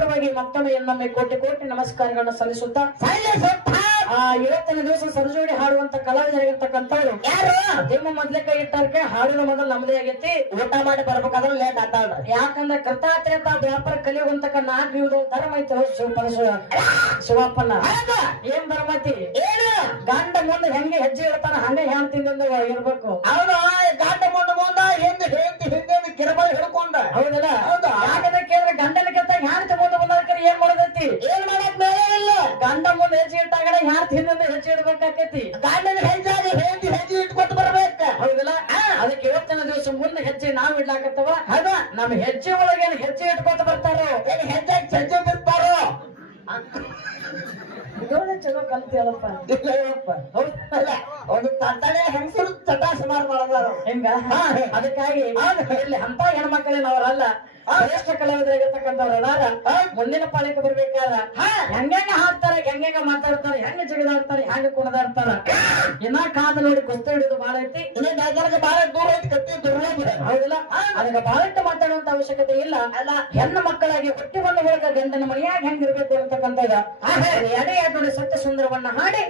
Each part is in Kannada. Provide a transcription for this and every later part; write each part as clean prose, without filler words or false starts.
ಪರವಾಗಿ ಮತ್ತೊಮ್ಮೆ ಇನ್ನೊಮ್ಮೆ ಕೋಟಿ ಕೋಟಿ ನಮಸ್ಕಾರಗಳನ್ನು ಸಲ್ಲಿಸುತ್ತಾ ಇವತ್ತಿನ ದಿವಸ ಸರಜೋಡಿ ಹಾಡುವಂತ ಕಲಾವಿದರಿಗಿರ್ತಕ್ಕಂಥವ್ರು ಯಾರು ನಿಮ್ಮ ಮೊದ್ಲೇ ಕೈ ಇಟ್ಟಾರ್ಕೆ ಹಾಡಿನ ಮೊದಲು ನಮ್ದೇ ಆಗೈತಿ. ಊಟ ಮಾಡಿ ಬರ್ಬೇಕಾದ್ರೆ ಲೇಟ್ ಆಗ್ತಾವ್ರ. ಯಾಕಂದ್ರೆ ಕರ್ತಾತ್ರಿ ಅಂತ ವ್ಯಾಪಾರ ಕಲಿಯುವಂತಕ್ಕ ನಾಲ್ಕು ವಿಧ ಧರ್ಮ ಐತಿ. ಶಿವಪ್ಪನ ಏನ್ ಧರ್ಮ ಐತಿ? ಏನು ಗಂಡ ಮುಂದೆ ಹೆಂಗೆ ಹೆಜ್ಜೆ ಇಡ್ತಾನ ಹಂಗೆ ಹೆಣ್ ತಿಂದ ಇರ್ಬೇಕು. ಅವನು ಗಂಡ ಮುಂದ ಹಿಂದೆ ಹಿಂದೆ ಕಿರಬಾಯಿ ಹಿಡ್ಕೊಂಡ. ಹೌದಲ್ಲ? ಹೌದಾ? ಯಾಕಂದ್ರೆ ಕೇಳಿದ್ರೆ ಗಂಡನ ಕೆತ್ತ ಹ್ಯಾನ್ ತಗೊಂಡು ಬಂದಾಕರಿ ಏನ್ ಮಾಡೋದೈತಿ? ಏನ್ ಮಾಡಕ್ ಬೇರೆ ಇಲ್ಲ. ಗಂಡ ಮುಂದೆ ಹೆಜ್ಜೆ ಇಟ್ಟಾಗ ಹ್ಯಾನ್ ತಿಂದ ಹೆಜ್ಜೆ ಇಡ್ಬೇಕಾಕೈತಿ. ಗಂಡನ ಹೆಜ್ಜೆ ಹೆಜ್ಜೆ ಇಟ್ಕೊತ ಬರ್ಬೇಕ. ಹೌದಲ್ಲ? ಅದಕ್ಕೆ ಇವತ್ತಿನ ದಿವಸ ಮುಂದೆ ಹೆಜ್ಜೆ ನಾವ್ ಇಡ್ಲಾಕತ್ತವ. ಅದ ನಮ್ ಹೆಜ್ಜೆ ಒಳಗೆ ಹೆಜ್ಜೆ ಇಟ್ಕೊತ ಬರ್ತಾರೋ ಹೆಜ್ಜೆ ಹೆಜ್ಜೆ ಬಿಡ್ತಾರೋ ಚಲೋ ಕಲ್ತಿಯಲ್ಲಪ್ಪ. ಹೌದಲ್ಲ? ಒಂದು ತಟ್ಟನೆ ಹೆಂಗಸರು ಚಟ ಸುಮಾರು ಮಾಡೋದಾರು ಹೆಂಗ? ಅದಕ್ಕಾಗಿ ಇಲ್ಲಿ ಅಂತ ಹೆಣ್ಮಕ್ಳಿನವರಲ್ಲ ಶ್ರೇಷ್ಠ ಕಲಾವಿದರಾಗಿರ್ತಕ್ಕಂಥವ್ರು ಅದಾರ. ಮುಂದಿನ ಪಾಲಿಕೆ ಬರ್ಬೇಕಾದ್ರ ಹೆಂಗ ಹಾಡ್ತಾರ, ಹೆಂಗ ಮಾತಾಡ್ತಾರ, ಹೆಂಗ ಜಗದಾಡ್ತಾರ, ಹೆಂಗ ಕುಣದಾಡ್ತಾರ ಇನ್ನ ಕಾದ ನೋಡಿ ಕುಸ್ತಿ ಹಿಡಿದು ಬಾಳ ಐತಿ. ಬಹಳ ದೂರ ಐತಿ ಕತ್ತಿ ದೂರ. ಹೌದಿಲ್ಲ? ಅದಕ್ಕೆ ಬಹಳಷ್ಟು ಮಾತಾಡುವಂತ ಅವಶ್ಯಕತೆ ಇಲ್ಲ. ಅಲ್ಲ ಹೆಣ್ಣು ಮಕ್ಕಳಾಗಿ ಹುಟ್ಟಿ ಬಂದ ಹೊರಗ ಗಂಡನ ಮನೆಯಾಗಿ ಹೆಂಗಿರ್ಬೇಕು ಅಂತಕ್ಕಂಥದ ಎಡೆ ನೋಡಿ ಸತ್ಯ ಸುಂದರವನ್ನ ಹಾಡಿ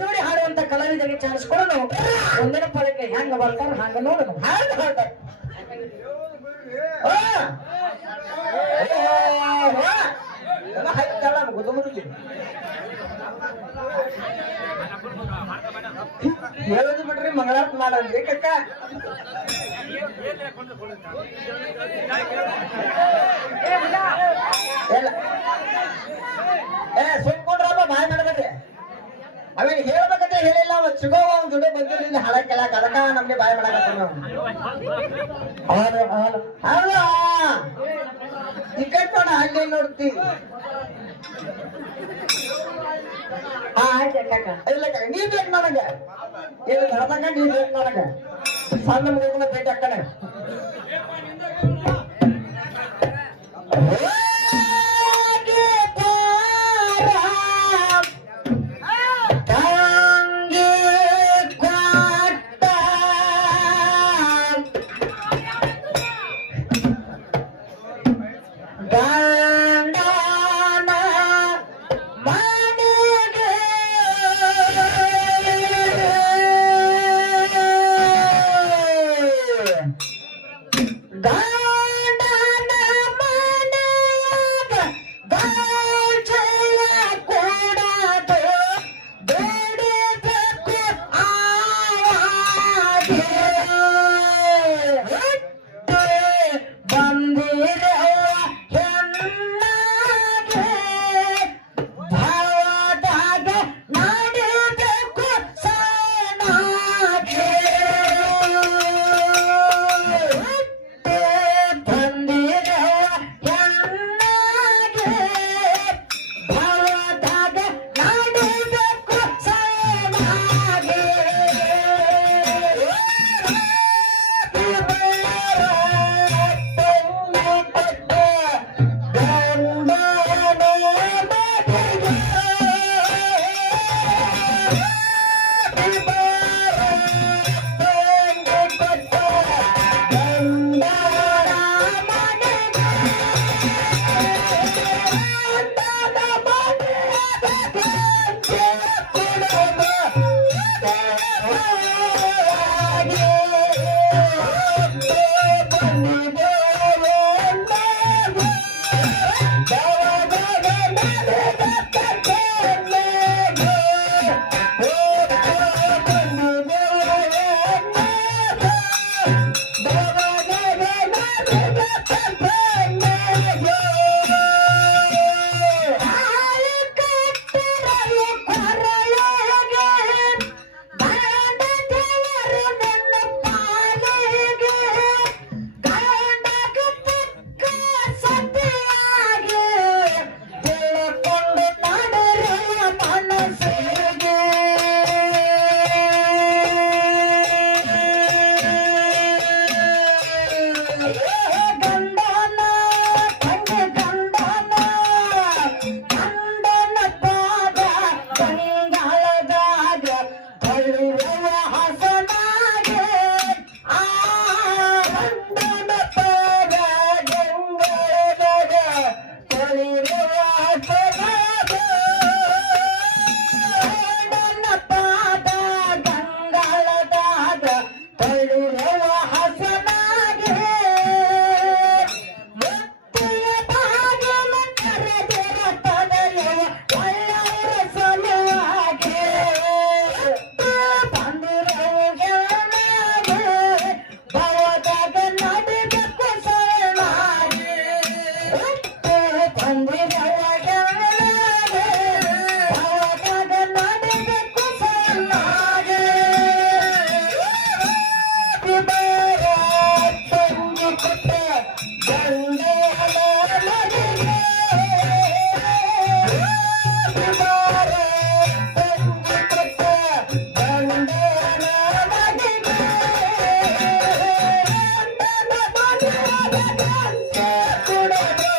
ಜೋಡಿ ಹಾಡುವಂತ ಕಲಾವಿದರಿಗೆ ಚಾನ್ಸ್ ಕೊಡೋಣ. ಮುಂದಿನ ಪಾಲಿಕೆ ಹೆಂಗ ಬರ್ತಾರ ಹಂಗ ನೋಡೋಣ. ಹೇಳೋದು ಬಿಡ್ರಿ ಮಂಗಳಾರತಿ ಮಾಡನ್ರಿ ಕಕ್ಕ. ಸುಮ್ಕೊಂಡ್ರಲ್ಲ ಬಾಯ್ ಮಾಡ್ಬೇಡ್ರಿ. ಅವೇನ್ ಹೇಳ್ಬೇಕಂತ ಹೇಳಿಲ್ಲ. ಅವ ಸಿಗೋ ಅವ್ನ ಜೊತೆ ಬಂದಿರಲಿಲ್ಲ ಹಾಡ ಕೇಳಾಕ. ಅದಕ್ಕ ನಮ್ಗೆ ಬಾಯ್ ಮಾಡಾಕತ್ತಾರ ನಾವು. ಹೌದಾ? ಟಿಕೆಟ್ ನೋಡ ಅಲ್ಲಿ ನೋಡ್ತಿ. ಇಲ್ಲ ನೀ ಬೇಕು ನನಗ. ಏನು ಧರ್ಮಂಗ ನೀ ಬೇಕು ನನಗ. ಸಣ್ಣ ಮಗನ ಭೇಟಿ ಅಕ್ಕನೆ. ಬಂದಿದೆ ಅವಾಗ ಅವಾಗ ನಡಿಬೇಕು ಸಣ್ಣಾಗೆ ತಂಗಿ ಕೊಟ್ಟ ಗಂಡನ ಮನೆಗೆ ತಂಗಿ ಕೊಟ್ಟ ಗಂಡನ ಮನೆಗೆ ಗಂಡನ ಮನೆಗೆ ಕುಡಿದು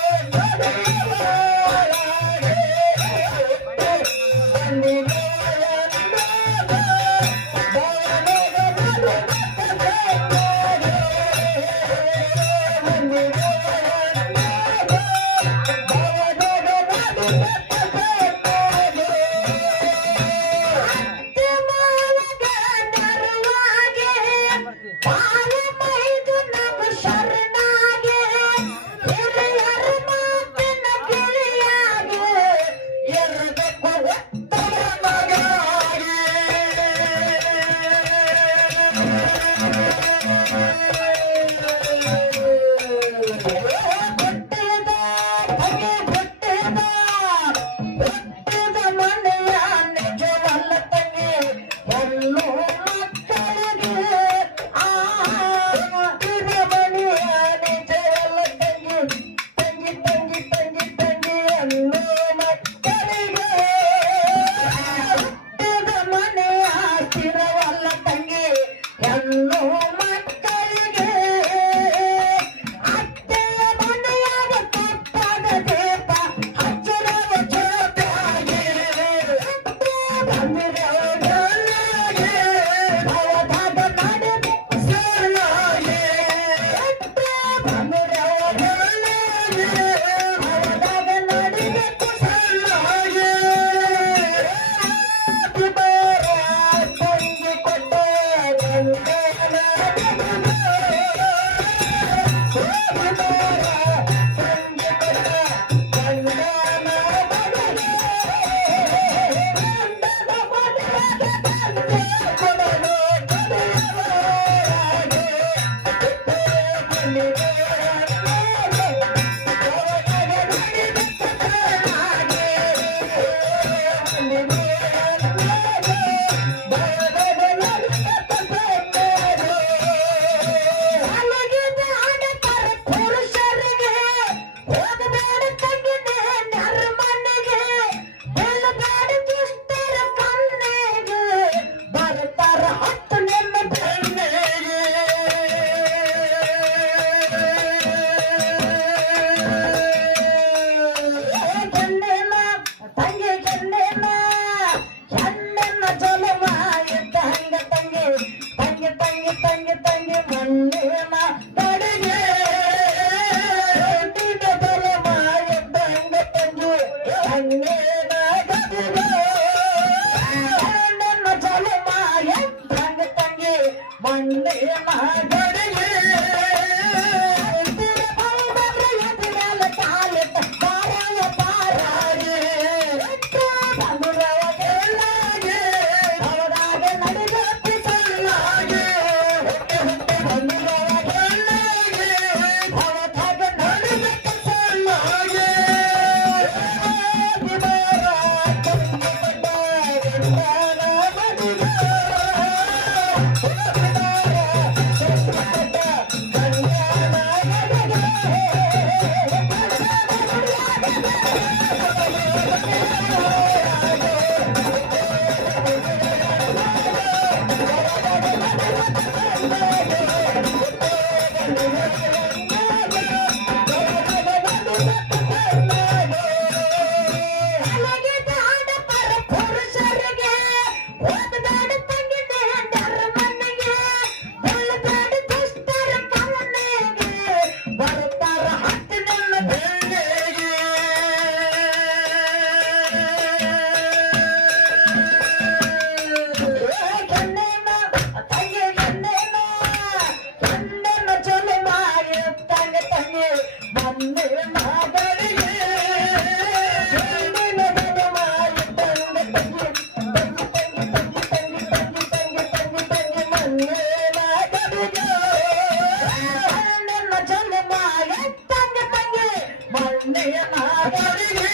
ಬಾಡಿಗೆ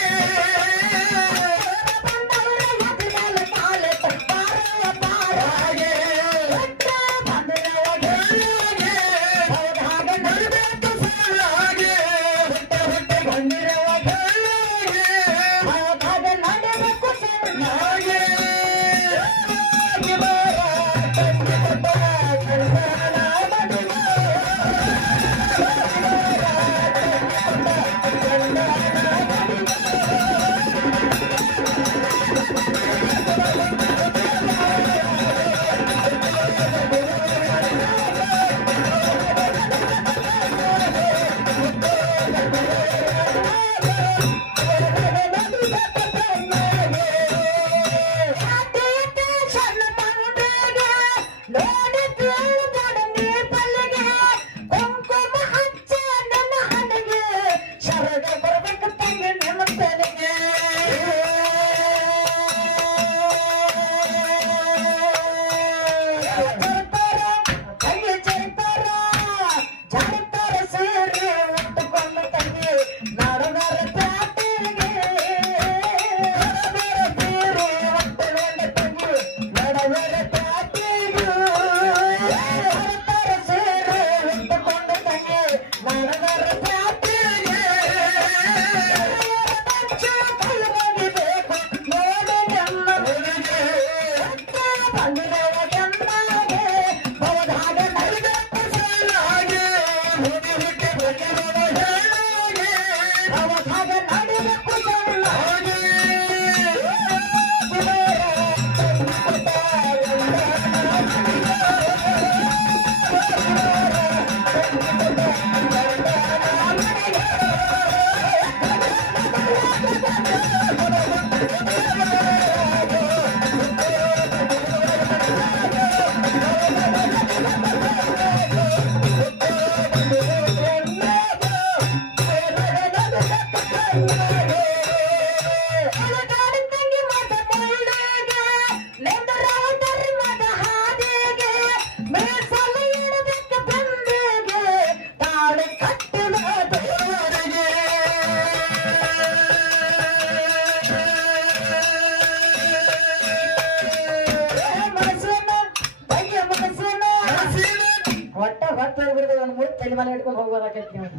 ಹೊಟ್ಟ ಹೊತ್ತು ಬಿಡ್ತದೆ ಒಂದು ಮೂರು ತಲೆ ಮನೆ ಹಿಡ್ಕೊಂಡು ಹೋಗ್ಬೋದಾಕೈತಿ ನೀವು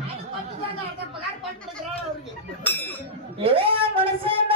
ಏ ಮನಸ್ಸನ್ನ